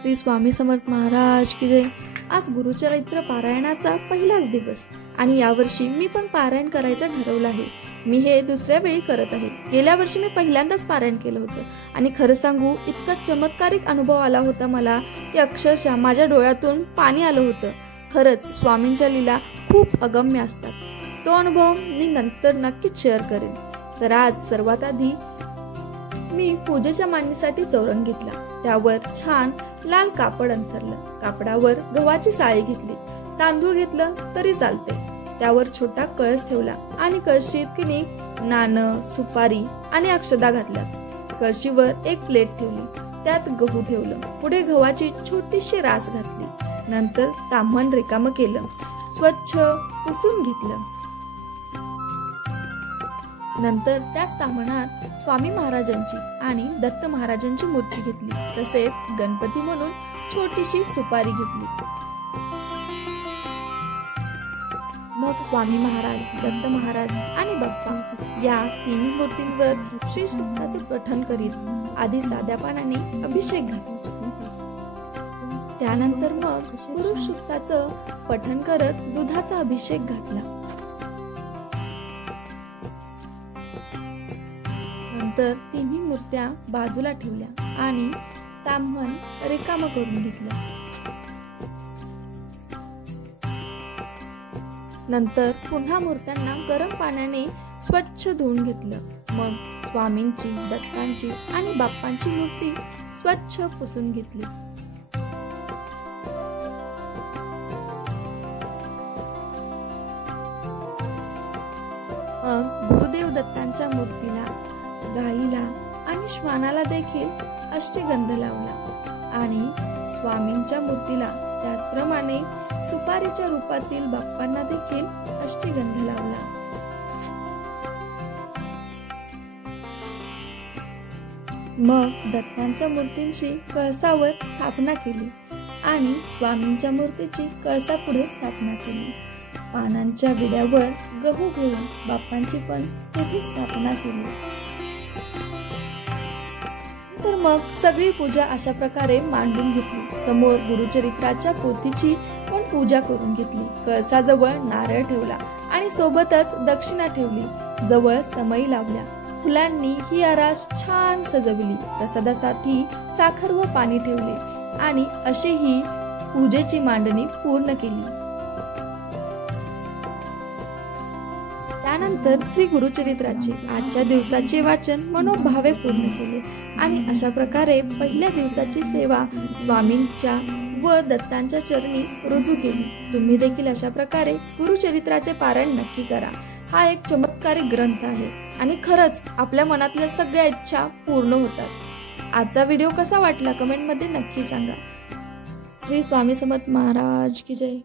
श्री स्वामी समर्थ महाराज की जय। आज गुरुचरित्र पारायणाचा पहिलाच दिवस आणि यावर्षी मी पण पारायण करायचं ठरवलं आहे। मी हे दुसऱ्या वेळी करत आहे। गेल्या वर्षी मी पहिल्यांदाच पारायण केलं होतं आणि खरं सांगू इतका चमत्कारिक अनुभव आला होता मला की अक्षरशः माझ्या डोळ्यातून पाणी आलं होतं। खरंच स्वामींच्या लीला खूप अगम्य असतात। तो अनुभव मी नंतर नक्कीच शेअर करेन। तर आज सर्वात आधी मी पूजेच्या मांडणीसाठी चौरंग घेतला। त्यावर छान लाल कापड अंथरलं। कापडावर गव्हाची साळी घेतली। तांदूळ घेतलं तरी चालते। त्यावर छोटा कळस ठेवला आणि कळशीत किनी नाणं, सुपारी आणि अक्षदा घातल्या। कळशीवर एक प्लेट ठेवली, त्यात गहू ठेवलं। पुढे गव्हाची छोटीशी रास घातली। नंतर ताम्हण रिकामं केलं, स्वच्छ पुसून घेतलं। नंतर त्याच ताम्हणात स्वामी महाराजांची आणि दत्त महाराजांची मूर्ती घेतली। तसेच गणपती म्हणून छोटीशी सुपारी घेतली। मग स्वामी महाराज, दत्त महाराज आणि बाप्पा या तिन्ही मूर्तींवर श्री सूक्ताचे पठण करीत आधी साध्या पानाने अभिषेक घातला। त्यानंतर मग पुरुष सूक्ताचं पठण करत दुधाचा अभिषेक घातला। नंतर तिन्ही मूर्त्या बाजूला ठेवल्या आणि ताम्हण रिकामं करून घेतलं। नंतर पुन्हा मूर्त्यांना गरम पाण्याने स्वच्छ धुवून घेतलं। मग स्वामींची, दत्तांची आणि बाप्पांची मूर्ती स्वच्छ पुसून घेतली। मग गुरुदेव दत्तांच्या मूर्तीला, गाईला आणि श्वानाला देखील अष्टगंध लावला आणि स्वामींच्या मूर्तीला त्याचप्रमाणे सुपारीच्या रूपातील बाप्पांना देखील अष्टगंध लावला। मग दत्तांच्या मूर्तींची कळसावर स्थापना केली आणि स्वामींच्या मूर्तीची कळसापुढे स्थापना केली। पानांच्या विड्यावर गहू घेऊन बाप्पांची पण तेथे स्थापना केली। तर मग सगळी पूजा अशा प्रकारे मांडून घेतली। समोर गुरुचरित्राच्या पोथीची पण पूजा करून घेतली। कळसाजवळ नारळ ठेवला आणि सोबतच दक्षिणा ठेवली। जवळ समई लावल्या। फुलांनी ही आरास छान सजवली। प्रसादासाठी साखर व पाणी ठेवले आणि अशी ही पूजेची मांडणी पूर्ण केली। त्यानंतर श्री गुरुचरित्राचे आजच्या दिवसाचे वाचन मनोभावे पूर्ण केले आणि अशा प्रकारे पहिल्या दिवसाची सेवा स्वामींच्या व दत्तांच्या चरणी रुजू केली। तुम्ही देखील अशा प्रकारे गुरुचरित्राचे पारायण नक्की करा। हा एक चमत्कारिक ग्रंथ आहे आणि खरंच आपल्या मनातल्या सगळ्या इच्छा पूर्ण होतात। आजचा व्हिडिओ कसा वाटला कमेंट मध्ये नक्की सांगा। श्री स्वामी समर्थ महाराज की जय।